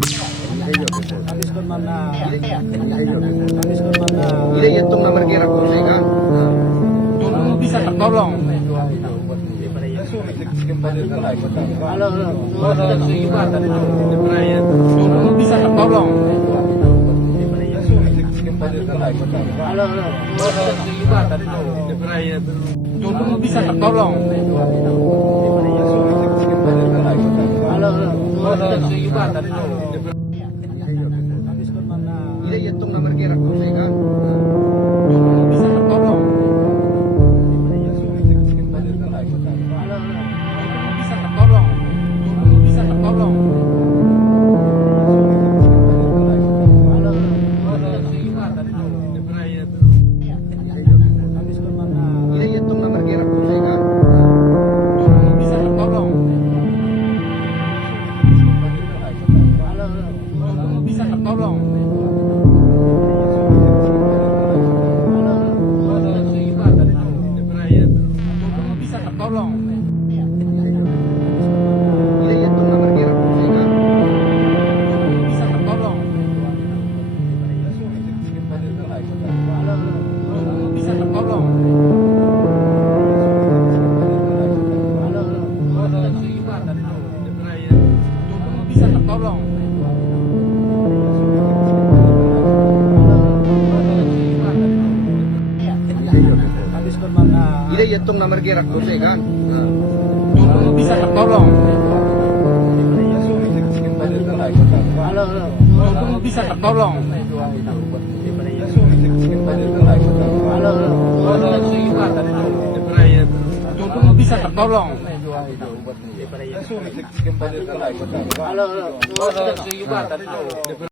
Habis ko man na. Habis ko man na. Iya, itong nomor kira ko sih kan. Tolong bisa tertolong. Halo, halo. Tolong bisa tertolong. Halo, halo. Tolong bisa tertolong. Halo, halo. Habis ko man na. Iya, itong nomor kira ko sih kan. Tolong bisa tertolong. Halo, halo. Tolong bisa tertolong. Tolong bisa tertolong. Halo, halo. Habis ko man na. Iya, itong nomor kira ko sih kan. Tolong bisa tertolong. Halo, halo. Tolong bisa tertolong. Halo, halo. Tolong bisa tertolong. Iya, itong nomor kira ko sih kan. Tolong bisa tertolong. Halo, halo. Tolong bisa tertolong. Halo, halo. Tolong bisa tertolong. Habis ko man na. Iya, itong nomor kira ko sih kan. Tolong bisa tertolong. Halo, halo. Tolong bisa tertolong. Halo, halo. Tolong bisa tertolong. Halo, halo.